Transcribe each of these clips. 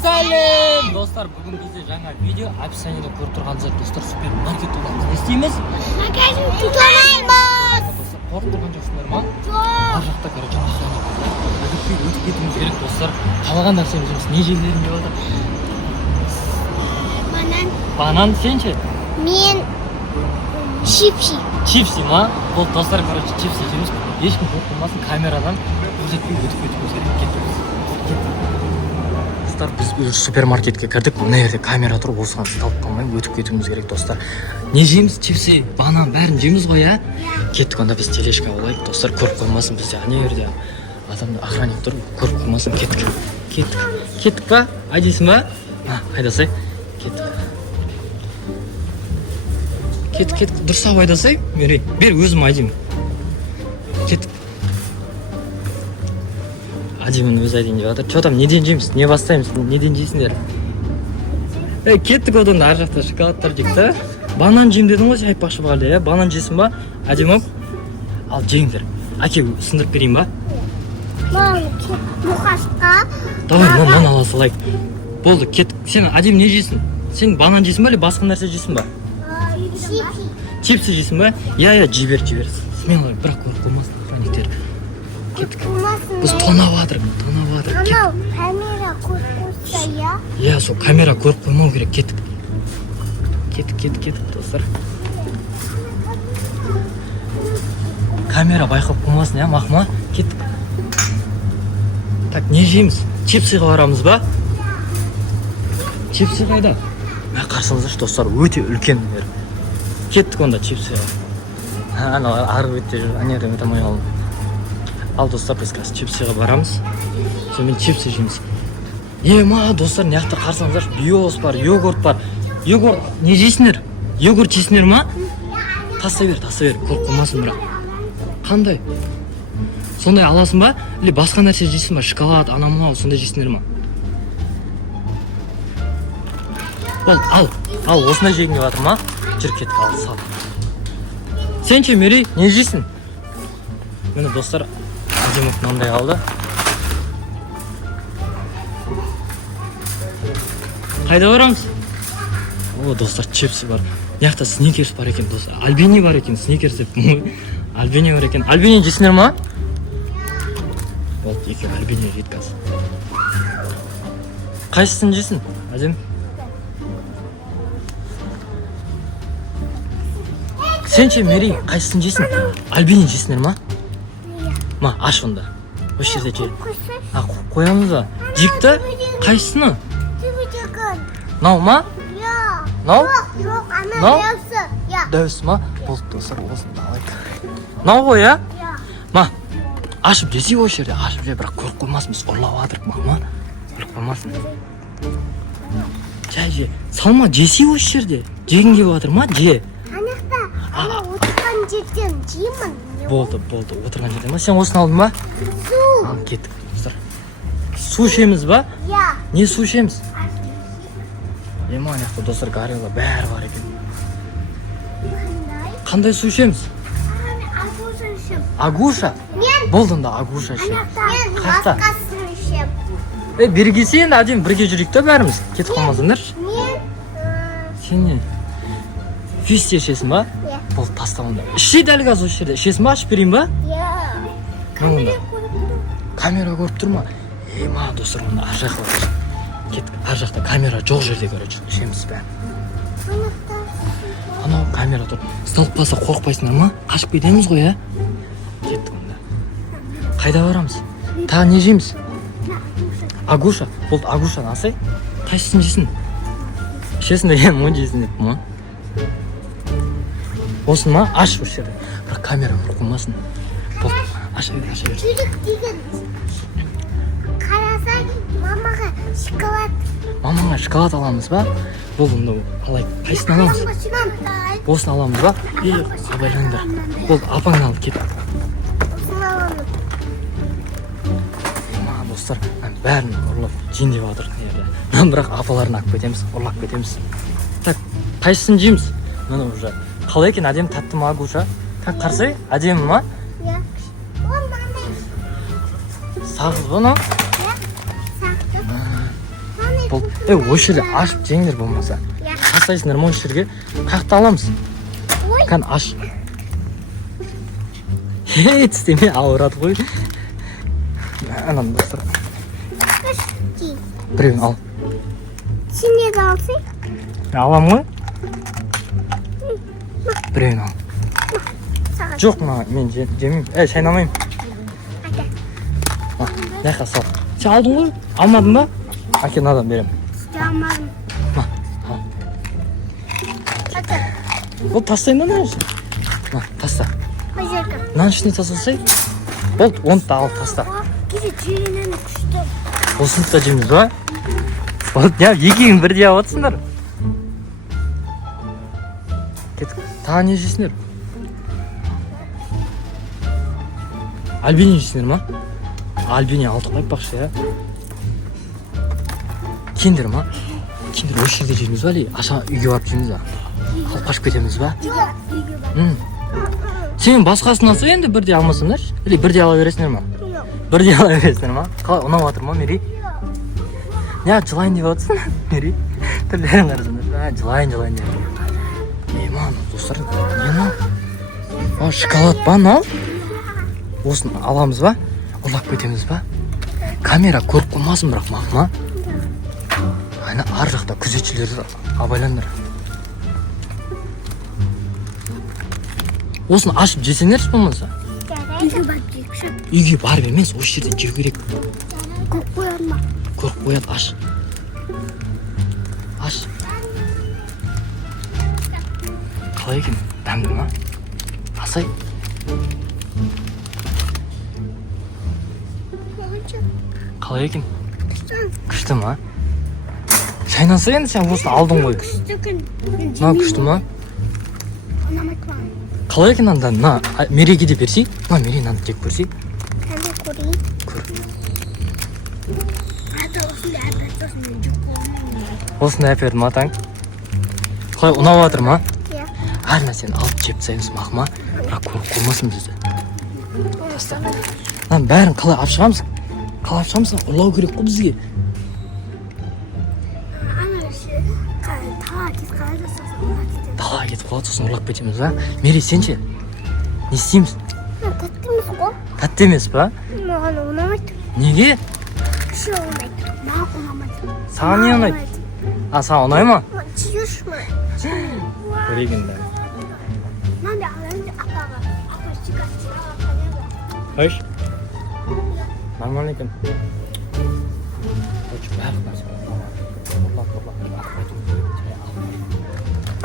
Сәлем! Достар, бүгін бізде жаңа видео описаниеде көріп тұрғаныңыздар, достар, супермаркет туралы не істейміз? Магазин тұтамаймыз! Қорқып тұрған жоқсыңдар ма? Жоқ! Ар жақта, короче, өтіп кетуіміз керек, достар. Қалаған нәрсеміз не жейлерін деп жатыр? Банан. Банан, сен ше? Мен чипси. Чипси ма? Бұл достар, короче, чипси жейміз. Ешкім қорқылмасын, камерадан көрсетпей өтіп кетуіміз керек. Кеттік. Достар, біз супермаркетке кірдік. Мына жерде камера тұр, осыған ұсталып қалмай өтіп кетуіміз керек, достар. Не жейміз? Чипси, банан бәрін жейміз ғой, а? Кеттік, онда біз тележка алайық, достар, көріп қоймасын бізде. Ана жерде адамды охранник тұр, көріп қоймасын. Кеттік па? Айдайсың ба? Айдасай. Кеттік. Дұрыстап айдасай. Бер, өзім айдайым. Кеттік. Адимін өз айдайын деп жатыр. Че там, неден жейміз? Не бастаймыз? Неден жейсіңдер? Кеттік, одан ар жақта шоколадтар жейік та. Банан жейм дедің ғой, сен айтпақшы бағалды, банан жейсің ба? Адимов? Ал жейіңдер. Әке, сындырып берейін ба? Бұқашқа. Давай, нан ала салайық. Болды, кеттік. Сен Адим не жейсің? Сен банан жейсің ба, әлі басқа нәрсе жейсің ба? Чипси жейсің ба? Я, жибер. Смело, бірақ көріп қоймасын, охранниктер. Кеттік. Біз тонап жатыр. Анау камера көріп қойса, я? Сол камера көріп қоймау керек. Кеттік, достар. Камера байқап қоймасын, мақма? Кеттік. Так, не жейміз? Чипсиға барамыз ба? Чипси қайда? Қарсыңыздаршы, достар, өте үлкен. Кеттік онда чипсиға. Арғы бетте жүр, анерден өте май қалды. Ал, достар, біз қазір чипсиға барамыз. Сонымен чипси жейміз. Достар, не яқты қарсаңыздаршы, биос бар, йогурт бар. Йогурт не жейсіңдер? Йогурт жейсіңдер ма? Таса бер, көріп қоймасын бірақ. Қандай? Сондай аласың ба? Или басқа нәрсе жейсің ба? Шоколад, анау, сондай жейсіңдер ма? Ал, осындай жейін деп жатыр ма? Жүр, кеттік, ал, сал. Сен ше, Мерей, не жейсің? Мені достар, Адимов мынандай алды. Қайда барамыз? Достар, чипси бар. Неяқта сникерс бар екен, достар. Альбини бар екен, сникерс деп. Альбини бар екен. Альбини жейсіңдер ма? Болды, екеу альбини жейді қазір. Қайсысын жейсің, Адим? Сен ше, Мерей, қайсысын жейсің? Альбини жейсіңдер ма? Аш онда. Осы жерде жей. Қоямыз ба? Жейікті? Қайсыны? Нау ма? Нау? Жоқ, ана дәуісі. Дәуісі ма? Болды, достар, осыны алайық. Нау ғой, а? Ашып жесей осы жерде, ашып же, бірақ көріп қоймасын, біз ұрлап атырық, ма? Көріп қоймасын. Же, салма, жесей осы жерде. Жегін кеп атыр ма? Же. Ана отырған жерден жеймін. Болды, отырған жерден ма? Сен осыны алдың ба? Су. Ал, кеттік, достар. Су ішеміз ба? Не су ішеміз? Аяқты, достар, горелла бәрі бар екен. Қандай су ішеміз? Агуша ішем. Агуша? Болдың да, агуша ішем. Мен басқасын ішем. Бері келсен, Адим, бірге жүрейік та бәріміз. Кетіп қалмасыңдаршы. Сен не? Фюсте ішесің ба? Болды, тастауында. Ішеді әлі қазір осы жерде. Ішесің ба? Ашып берейін ба? Камера көріп тұр ма? Достар, оны ар жаққа бар. Кеттік, ар жақта камера жоқ жерде, короче. Ішеміз бәрі. Анау камера тұр. Сталып қалса қорқпайсыңдар ма? Қашып кетеміз ғой, а? Кеттік онда. Қайда барамыз? Тағы не жейміз? Агуша. Болды, агушаны алсай. Қайсысын жейсің? Ішесің де, мұн жейсің деп, ма? Осын ма? Аш осы жерде. Бірақ камера көріп қоймасын. Болды, аша бер. Жүрік деген. Қарасай, мамаға шоколад. Мамаға шоколад аламыз ба? Болды, онда алайық. Қайсысын аламыз? Осыны аламыз ба? Абайлаңдар. Болды, апаңын алып кет. Осыны аламыз. Достар, бәрін ұрлап жейін деп жатыр. Бірақ апаларын алып кетеміз, ұрлап кетеміз. Так, қайсысын жейміз? Міне уже. Қалай екен, әдем татты ма, Агуша? Как қарсай? Әдемі ма? Сағыз бұны? Сақты. болды. Осы жерде ашып жеңдер болмаса. Тастайсыңдар ма осы жерге? Қаяқта аламыз? Қан аш. Тістеме ауырады ғой. Анам достар. Біреуін ал. Сен неге алсың? Алам ғой. Біреуін ал. Жоқ, мен жемеймін. Шайнамайым. Яқа сал. Сен алдың ғой? Алмадың ба? Әке надан берем. Алмадым. Ол тастайын да нәрсе. Таста. Нан ішіне тастасай. Болды, оны да алып таста. Кейде жүйенен күшті. Осыны да жеміз ба? Болды, екеуің бірдей алып атсыңдар. Кеттік. Тағы не жейсіңдер? Альбини жейсіңдер ма? Альбини алтық айтпақшы, Киндер ма? Киндер осы жерде жейміз ба? Аша үйге барып жейміз ба? Қалып қашып кетеміз ба? Сен басқасын алса енді бірдей алмасыңдар? Или бірдей ала бересіңдер ма? Бірдей ала бересіңдер ма? Қалай, ұнап жатыр ма, Мери? Не, жылайын деп жатсың, Мери? Түрлерін қарасыңдар. Жылайын деп. Мейман, достар, не мынау? Шоколад ба, мынау? Осын аламыз ба? Ұрлап кетеміз ба? Камера көріп қоймасын бірақ мақма. Айна ар жақта күзетшілер абайландар. Осын ашып жесеңдерші болмаса? Үйге барып жейікші. Үйге барып емес, осы жерде жеу керек. Көріп қояды ма? Көріп қояды, аш. Аш. Қалай екен? Дәмді ма? Асай. Қалай екен? Күшті ма? Шайнаса енді сен осыны алдың ғой. Мына күшті ма? Қалай екен анда? Мереге де берсей? Мере нанды жеп көрсей? Кәне көрейін. Көр. Осындай Осындай әперді ма таң? Қалай ұнап жатыр ма? Иә. Әр нәрсені алып жеп тастаймыз мақма. Бірақ көріп қоймасын бізді. Таста. Бәрін қалай алып шығамыз? Қалай алып шығамыз? Ұрлау керек қой бізге. Далаға кетіп қалады, сосын ұрлап кетеміз ба? Мери, сен ше? Не істейміз? Тәтті емес қой. Тәтті емес па? Маған ұнамайды. Неге? Кіші ұнамайды. Маған ұнамайды. Саған не ұнайды? Саған ұнай ма? Жиюш ма? Көрейік енді. Мынандай алайын да апаға. Апа шикарчыға. Қойш? Нормально екен.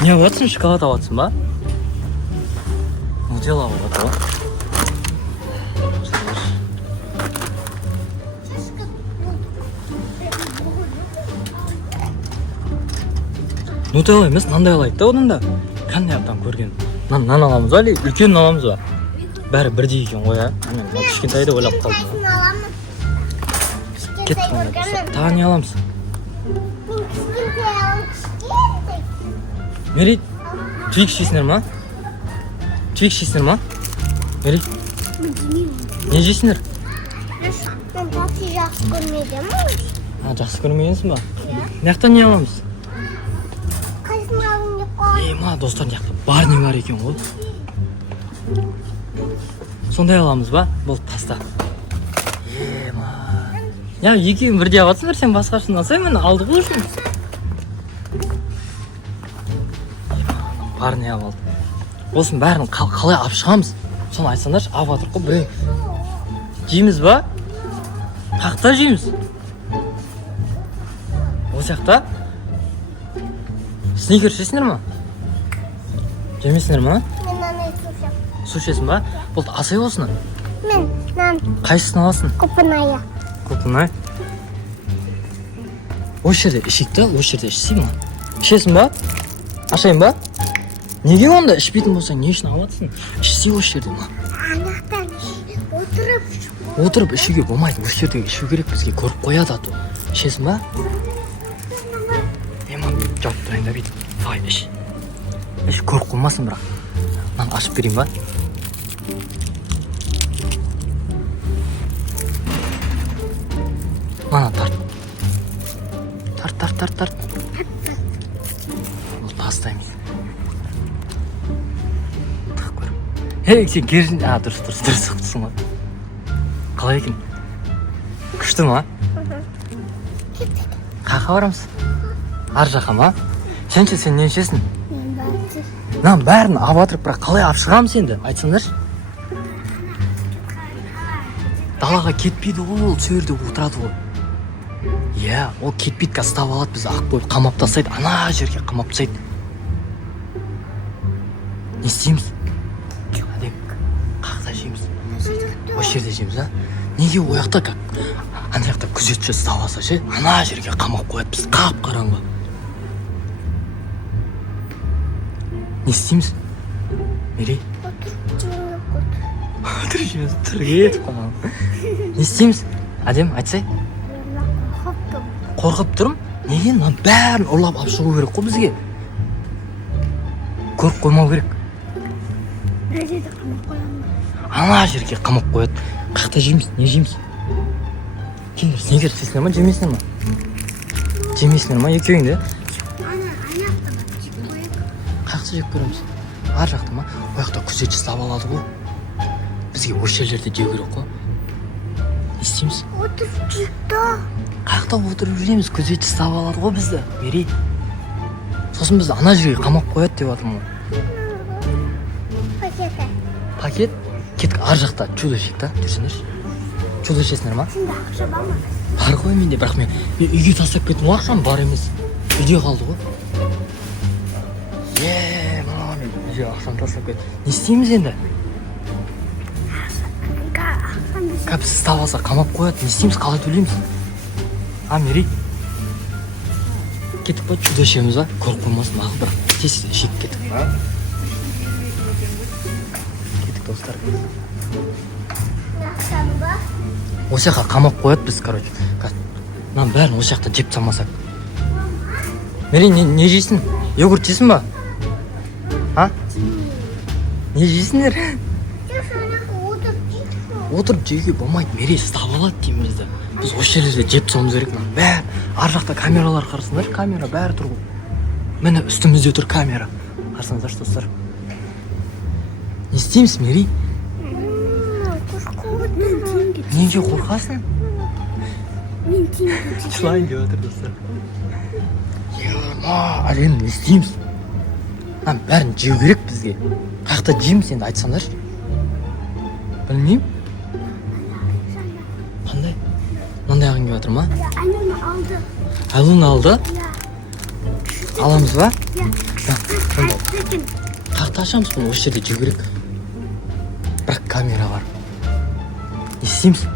Не алып шоколад алып ба? Нутелла алып ба? Нутелла емес, нандай алайық да одан да. Қандай аттан көрген? Нан аламыз ба? Үлкен аламыз ба? Бәрі бірдей екен ғой, Мен кішкентайды ойлап қалдым. Кеттік онда. Тағы не аламыз? Мери, твикс жейсіңдер ма? Твикс жейсіңдер ма? Мери? Не жейсіңдер? Мен тәтті жақсы көрмейдім. Жақсы көрмегенсің ба? Наяқтан не аламыз? Қайсын алың деп қой. Ма, достар, наяқта бар не бар екен ғой. Сондай аламыз ба? Болды, таста. Екеуін бірдей алатсыңдар, сен басқашын алсай, мен алды ғой үшін. Бар не алып алды. Осын бәрін қалай алып шығамыз? Соны айтсаңдаршы, алып атыр қой, біреу. Жейміз ба? Қақта жейміз? Ол сияқты? Сникерс жейсіңдер ма? Жемейсіңдер ма? Мен нан сушам. Су ішесің ба? Болды, асай осыны. Мен нан Қайсысын аласың? көпінайы. Көпінай? Осы жерде ішейік та, осы жерде ішсей ма? Ішесің ба? Ашайын ба? Неге онда ішпейтін болсаң, не үшін алатсың? Ішсей осы жерде ма? Анақтан Отырып ішуге болмайды, осы жерде ішу керек, бізге көріп қояды ату. Ішесің ба? Мен жауап тұрайын да бейді. Давай, іш. Іш, көріп қоймасын бірақ. Нан ашып берейін ба? Мана тарт. тарт. Тастаймыз. Тық көр. Сен керісін... дұрыс ұқтысың ба? Қалай екен? Күшті ма? Қаққа барамыз? Ар жаққа ма? Сен не ішесің? Мен бәрі. Нан бәрін абатырып, бірақ қалай ап шығамыз енді? Айтсаңдаршы. Далаға кетпейді ол, сөрді отырады ол. Иә, ол кетпейді, қастап алады, біз ақ қойып қамап тастайды, ана жерге қамап тастайды. Не істейміз? Әдем, қақта жейміз? Осы жерде жейміз, а? Неге ояқта, ана жақта күзетші ұстап алса ше, ана жерге қамап қояды, біз қап қараңғы. Не істейміз? Мерей? Отыр жеміз, тұр кетіп қалам. Не істейміз? Әдем, айтсай? Қорқып тұрым? Неге? Мына бәрін ұрлап алып шығу керек қой бізге. Көріп қоймау керек. Бір жерде қамап қоямын. Ана жерге қамап қояды. Қақта жейміз? Не жейміз? Келдер, снегер жейсіңдер ма, жемейсіңдер ма? Жемейсіңдер ма, екеуің де? Ана жақта жеп қояйық. Қақта жеп көреміз? Ар жақта ма? Ояқта күзетші ұстап алады ғой. Бізге осы жерлерде жеу керек қой. Не істейміз? Отырып жүрді. Қақта отырып жүреміз, күзетші ұстап алады ғой бізді. Мерей. Сосын бізді ана жерге қамап қояды деп жатырмын ғой. Пакет? Кеттік ар жақта чудо ішейік та, жүрсіңдерші. Чудо ішесіңдер ма? Сенде ақша бар ма? Бар ғой менде, бірақ мен үйге тастап кеттім ғой, ақшам бар емес. Үйде қалды ғой. Мама, мен үйге ақшам тастап кеттім. Не істейміз енді? Кәп ұстап алса қамап қояды, не істейміз, қалай төлейміз? Мерей? Кеттік па, чудо ішеміз ба? Көріп қоймасын, ақ бірақ тез ішейік кеттік. Кеттік достар. Ақшаны ба? Осы жаққа қамап қояды біз, короче. Мынаны бәрін осы жақта жеп салмасақ. Мерей, не жейсің? Йогурт жейсің ба? Не жейсіңдер? Отырып жеуге болмайды, Мерей ұстап алады деймін бізді. Біз осы жерлерде жеп салуымыз керек. Бәрі, ар жақта камералар қарасыңдар, камера бәрі тұр ғой. Міне үстімізде тұр камера. Қарасаңыздаршы достар. Не істейміз, Мерей? Неге қорқасың? Мен тиімді. Жылайын деп отыр достар. Әлем, не істейміз? Бәрін жеу керек бізге. Қақта жейміз енді, айтсаңдаршы. Білмеймін. Қандай? Мынандай ағын кеп жатыр ма? Айлуны алды. Айлуны алды? Аламыз ба? Қақта ашамыз бұны, осы жерде жеу керек. Бірақ камера бар. Не істейміз?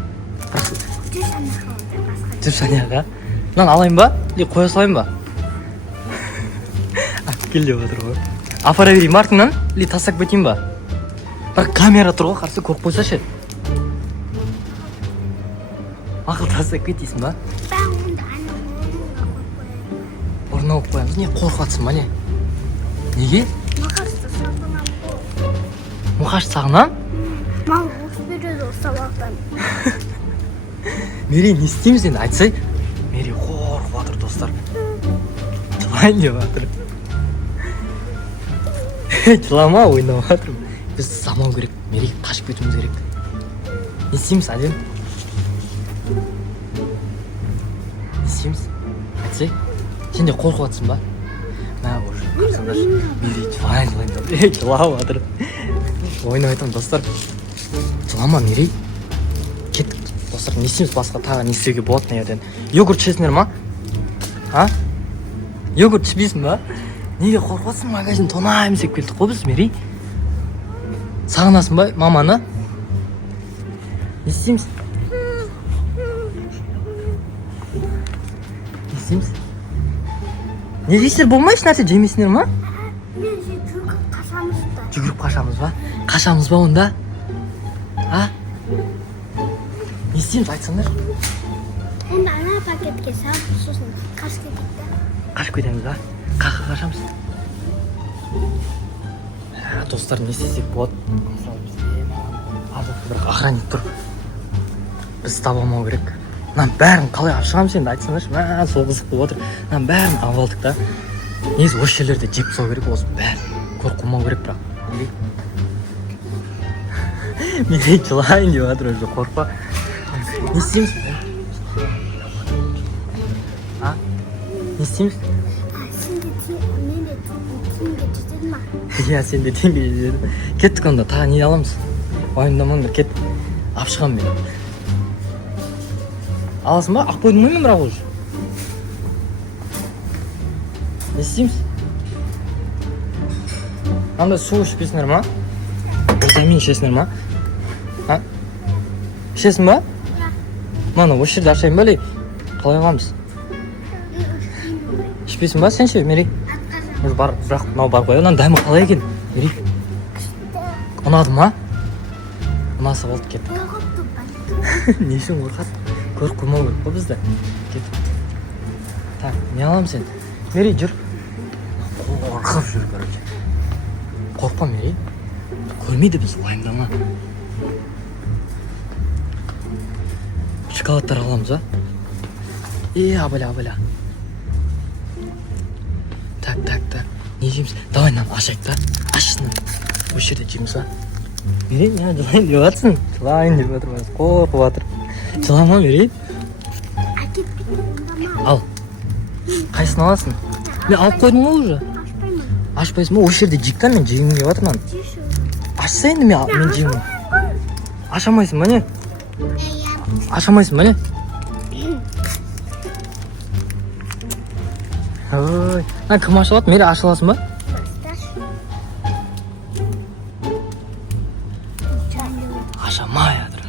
Жүр санияға. Мынаны алайын ба? Или қоя салайын ба? Кел деп отыр ғой. Апара берейін артыңнан? Или тастап кетейін ба? Бірақ камера тұр ғой, қарсы көріп қойса ше. Ақыл тастап кетейсің ба? Мен онда орнына қойып қоямыз. Не қорқатсың ба не? Неге? мақашты сағынам ғой. Мұқаш сағынам? Мал осы береді осы сабақтан. Мерей, не істейміз енді, айтсай? Мерей қорқып жатыр достар. Жылайын деп жатыр. Жылама, ойнап жатыр. Біз самау керек, Мерей қашып кетуіміз керек. Не істейміз, Әлем? Не істейміз? Айтсай? Сен де қорқып жатсың ба? Уже қарсаңдар. Мерей жылайын. Жылап жатыр. Ойнап айтамын достар. Жылама, Мерей. Кеттік достар, не істейміз басқа тағы не істеуге болады мына жерден? Йогурт ішесіңдер ма? Йогурт ішпейсің ба? Неге қорқып жатсың? Магазин тонаймыз деп келдік қой біз, Мерей. Сағынасың ба маманы? Не істейміз? Не істейміз? Не жейсіңдер, болмай ешнәрсе жемейсіңдер ма? Мен жүгіріп қашамыз да. Жүгіріп қашамыз ба? Қашамыз ба онда? Не істейміз, айтсаңдар? Енді ана пакетке салып, сосын қашып кетейік. Қашып кетеміз ба? Қаққа қашамыз? Достар, не істесек болады? Мысалы, бірақ охранник тұр. Біз таба алмау керек. мынаның бәрін қалай алып шығамын сені айтсаңдаршы. Мә сол қызық болып отыр. Мынаның бәрін алып алдық та. Негізі осы жерлерде жеп тастау керек осы бәрін. Қорқылмау керек бірақ. Мен жылайын деп жатыр уже қорықпа. Не істейміз? А? Не істейміз? Иә, сен де теңге жетеді. Кеттік онда, тағы не аламыз? Уайымдамаңдар, кет. Алып шығамын мен. Аласың ба? Ақ қойдың ғой мен бірақ уже. Не істейміз? Анда су ішпесіңдер ма? Витамин ішесіңдер ма? А? Ішесің ба? Мана осы жерде ашайын ба әлей? Қалай қыламыз? Ішпесің ба? Сен ше, Мерей? Бар, бірақ мынау бар қой. Мынаның дәмі қалай екен? Мерей? Ұнады ма? Ұнасы болды, кеттік. Не үшін қорқасың? Көріп қоймау керек қой бізді. Кеттік. Так, не аламын сен? Мерей, жүр. Қорқып жүр, короче. Қорқпа, Мерей. Көрмейді біз, уайымдама. Шоколадтар аламыз, а? Абыля. Так. Не жейміз? Давай нан ашайық та. Ашсын. Осы жерде жейміз, а? Мерей, не жылайын деп жатсың? Жылайын деп жатырмыз. Қорқып жатыр. Жылама, Мерей. Ал. Қайсын аласың? Мен алып қойдым ғой уже. Ашпайсың ба? Осы жерде жейік та, мен жеймін деп жатырмын. Ашса енді мен жеймін. Ашамайсың ба не? Ашамайсың ба не? Ой, кім ашылады? Мерей ашыласың ба? Ашамай жатыр.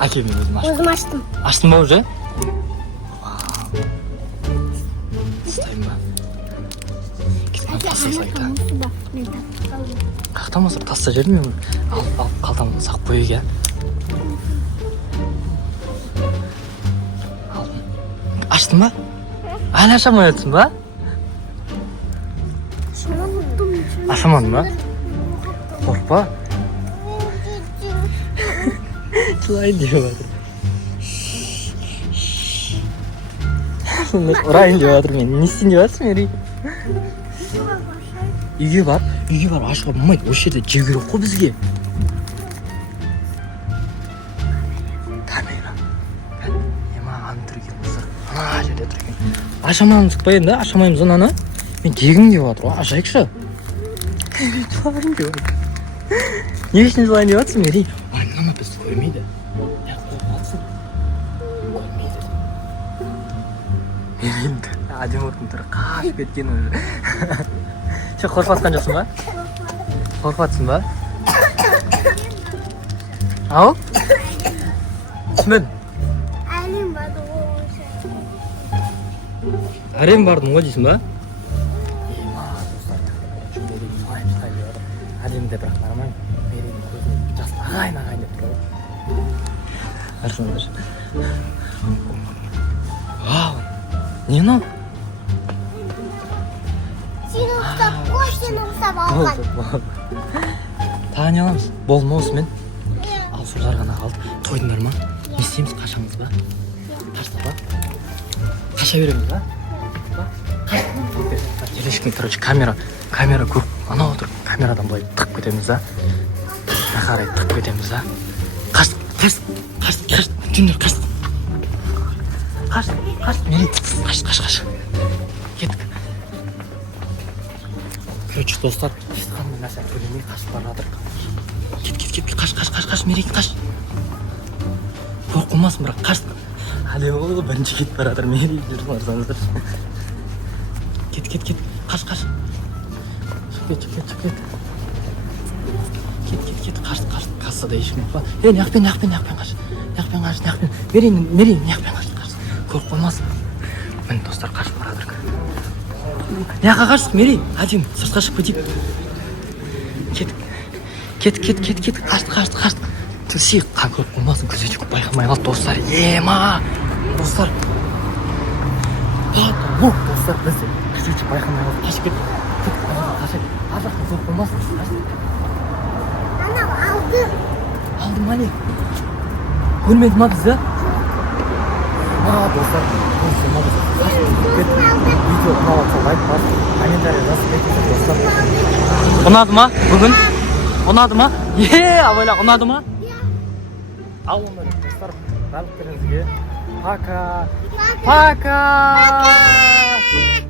Әке, мен өзім аштым. Өзім аштым. Аштың ба уже? Тастайын ба? Тастасайық та. Қақтамаса таста жердім мен. Алып қалтамды сақ қойып иә. Алдым. Аштың ба? Әлі ашамай жатсың ба? Ашамадың ба? Қорқпа. Жылайын деп жатыр. Ұрайын деп жатыр мен. Не істейін деп жатырсың, Мерей? Үйге бар ашуға болмайды. Осы жерде жеу керек қой бізге. Камера. Маған тұр екен қыздар. Ана жерде тұр екен. Ашамаймыз ба енді? Ашамаймыз ананы. Мен жегім деп жатыр ғой. Ашайықшы. Жылайын деп жатыр. Не үшін жылайын деп жатырсың, Мерей? Уайымдама, бізді көрмейді. Енді әдем ұртын түрі қашып кеткен уже. Сен қорқатқан жоқсың ба? Қорқатсың ба? Ау? Түсінбедім. Әлем бардың ғой дейсің ба? Әлемде бірақ нормально. Мерейдің көзіне жас ағайын деп тұр ғой. Арсыңдар. Вау! Не мынау? Сені ұқсап қой, сені ұқсап алған. Тағы не аламыз? Болды ма осымен? Ал сұрдар ғана қалды. Тойдыңдар ма? Не істейміз? Қашамыз ба? Қашты ба? Қаша береміз ба? Желешкен, короче, камера көп. Анау отыр. Камерадан былай тықып кетеміз да. Қарай тықып кетеміз да. Қашты. Жүндер қашты. Мерей, қаш. Кеттік. Короче, достар, ешқандай нәрсе төлемей қашып бара жатыр. Кет, қаш, Мерей, қаш. Қорқылмасын, бірақ қаш. Әлем ғой, бірінші кетіп бара жатыр, Мерей, жүріп барсаңыздар. Кет, қаш. Кет. Қаш, кассада ешкім жоқ па? Неқпен қаш. Мерей, неқпен қаш. Көріп қоймасын. Міне достар қашып бара жатыр. Неққа қаштық, Мерей? Әдем, сыртқа шығып кетейік. Қаштық. Түрсейік, қан көріп қоймасын, күзетіп байқамай қалды, достар. Достар. Достар, бізде күзетіп байқамай қалды. Қашып кет. Ардақтан көріп қоймасын. Анау алды. Алды ма не? Көрмедім ма бізді? Достар, видео ұнап лайк басып, комментарий жазып кетіңіздер достар. Ұнады ма бүгін? Ұнады ма? Абайла, ұнады ма? Ал онда достар, барлықтарыңызге пока. Пока.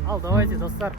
Ал давайте достар.